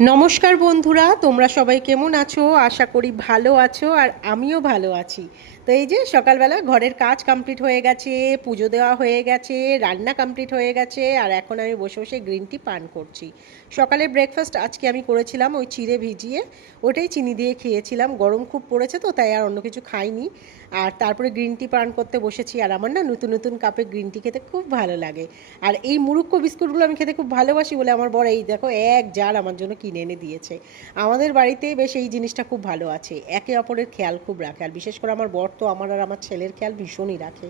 নমস্কার বন্ধুরা, তোমরা সবাই কেমন আছো? আশা করি ভালো আছো আর আমিও ভালো আছি। তো এই যে সকালবেলা ঘরের কাজ কমপ্লিট হয়ে গেছে, পুজো দেওয়া হয়ে গেছে, রান্না কমপ্লিট হয়ে গেছে আর এখন আমি বসে বসে গ্রিন টি পান করছি। সকালে ব্রেকফাস্ট আজকে আমি করেছিলাম ওই চিড়ে ভিজিয়ে, ওটাই চিনি দিয়ে খেয়েছিলাম। গরম খুব পড়েছে তো তাই আর অন্য কিছু খাইনি। আর তারপরে গ্রিন টি পান করতে বসেছি। আর আমার না নতুন নতুন কাপে গ্রিন টি খেতে খুব ভালো লাগে। আর এই মুরুক্কো বিস্কুটগুলো আমি খেতে খুব ভালোবাসি বলে আমার বর এই দেখো এক জার আমার জন্য কিনে এনে দিয়েছে। আমাদের বাড়িতে বেশ এই জিনিসটা খুব ভালো আছে, একে অপরের খেয়াল খুব রাখে। আর বিশেষ করে আমার বর তো আমার আর আমার ছেলের খেয়াল ভীষণই রাখে।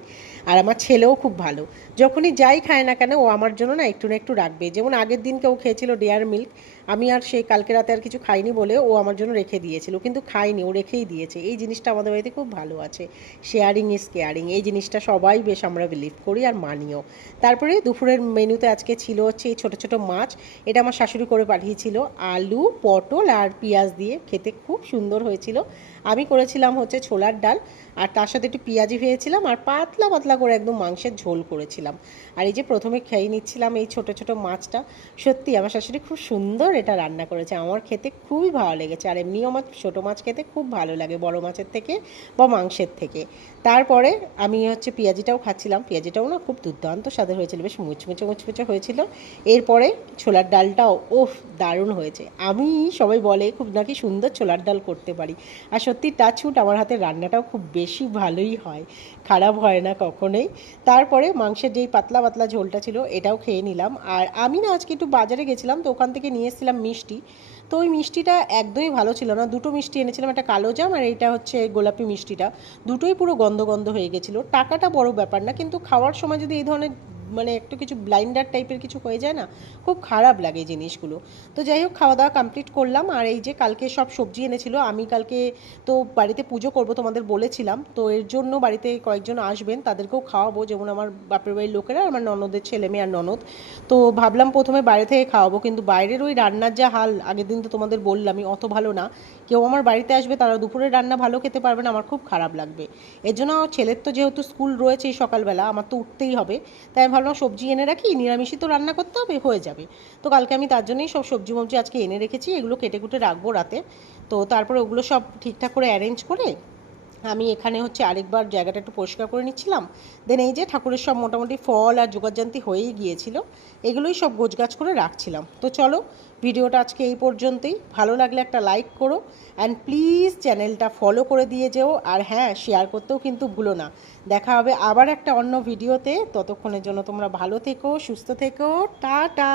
আর আমার ছেলেও খুব ভালো, যখনই যাই খায় না কেন ও আমার জন্য না একটু রাখবে। যেমন আগের দিনকে ও খেয়েছিল ডেয়ার মিল্ক, আমি আর সেই কালকে রাতে আর কিছু খাইনি বলে ও আমার জন্য রেখে দিয়েছিল, কিন্তু খাইনি, ও রেখেই দিয়েছে। এই জিনিসটা আমাদের বাড়িতে খুব ভালো আছে। শেয়ারিং ইজ কেয়ারিং, এই জিনিসটা সবাই বেশ আমরা বিলিভ করি আর মানিও। তারপরে দুপুরের মেনুতে আজকে ছিল হচ্ছে এই ছোটো ছোটো মাছ। এটা আমার শাশুড়ি করে পাঠিয়েছিল, আলু পটল আর পেঁয়াজ দিয়ে, খেতে খুব সুন্দর হয়েছিল। আমি করেছিলাম হচ্ছে ছোলার ডাল, আর তার সাথে একটু পেঁয়াজি ভেজেছিলাম আর পাতলা পাতলা করে একদম মাংসের ঝোল করেছিলাম। আর এই যে প্রথমে খেয়ে নিচ্ছিলাম এই ছোটো ছোটো মাছটা। সত্যি আমার শাশুড়ি খুব সুন্দর এটা রান্না করেছে, আমার খেতে খুবই ভালো লেগেছে। আর এমনিও আমার ছোটো মাছ খেতে খুব ভালো লাগে বড় মাছের থেকে বা মাংসের থেকে। তারপরে আমি হচ্ছে পেঁয়াজিটাও খাচ্ছিলাম, পেঁয়াজিটাও না খুব দুর্দান্ত স্বাদের হয়েছিল, বেশ মুচমুচে মুচমুচে হয়েছিল। এরপরে ছোলার ডালটাও ওফ দারুণ হয়েছে। আমি সবাই বলে খুব নাকি সুন্দর ছোলার ডাল করতে পারি, আর সত্যি টাচউড আমার হাতের রান্নাটাও খুব বেশি ভালোই হয়, খারাপ হয় না কখনোই। তারপরে মাংসের যেই পাতলা পাতলা ঝোলটা ছিল এটাও খেয়ে নিলাম। আর আমি না আজকে একটু বাজারে গেছিলাম, তো ওখান থেকে নিয়ে এসেছিলাম মিষ্টি। তো ওই মিষ্টিটা একদমই ভালো ছিল না, দুটো মিষ্টি এনেছিলাম, একটা কালো জাম আর এইটা হচ্ছে গোলাপি মিষ্টিটা। দুটোই পুরো গন্ধ গন্ধ হয়ে গেছিলো। টাকাটা বড় ব্যাপার না, কিন্তু খাওয়ার সময় যদি এই ধরনের মানে একটু কিছু ব্লাইন্ডার টাইপের কিছু হয়ে যায় না, খুব খারাপ লাগে এই জিনিসগুলো। তো যাই হোক, খাওয়া দাওয়া কমপ্লিট করলাম। আর এই যে কালকে সব সবজি এনেছিল, আমি কালকে তো বাড়িতে পুজো করব তোমাদের বলেছিলাম, তো এর জন্য বাড়িতে কয়েকজন আসবেন, তাদেরকেও খাওয়াবো, যেমন আমার বাপের বাড়ির লোকেরা, আমার ননদের ছেলে মেয়ে আর ননদ। তো ভাবলাম প্রথমে বাইরে থেকে খাওয়াবো, কিন্তু বাইরের ওই রান্নার যা হাল, আগের দিন তো তোমাদের বললামই অত ভালো না। কেউ আমার বাড়িতে আসবে, তারা দুপুরের রান্না ভালো খেতে পারবে না, আমার খুব খারাপ লাগবে। এর জন্য ছেলের তো যেহেতু স্কুল রয়েছে এই সকালবেলা, আমার তো উঠতেই হবে, তাই আমি ভাবলাম সবজি এনে রাখি, নিরামিষই তো রান্না করতে হবে, হয়ে যাবে। তো কালকে আমি তার জন্যই সব সবজি মবজি আজকে এনে রেখেছি, এগুলো কেটে কুটে রাখবো রাতে। তো তারপরে ওগুলো সব ঠিকঠাক করে অ্যারেঞ্জ করে আমি এখানে হচ্ছে আরেকবার জায়গাটা একটু পরিষ্কার করে নিচ্ছিলাম। দেন এই যে ঠাকুরের সব মোটামুটি ফল আর জোগাড়জান্তি হয়েই গিয়েছিল, এগুলোই সব গোছগাছ করে রাখছিলাম। তো চলো, ভিডিওটা আজকে এই পর্যন্তই। ভালো লাগলে একটা লাইক করো, অ্যান্ড প্লিজ চ্যানেলটা ফলো করে দিয়ে যেও। আর হ্যাঁ, শেয়ার করতেও কিন্তু ভুলো না। দেখা হবে আবার একটা অন্য ভিডিওতে, ততক্ষণের জন্য তোমরা ভালো থেকো, সুস্থ থেকো, টাটা।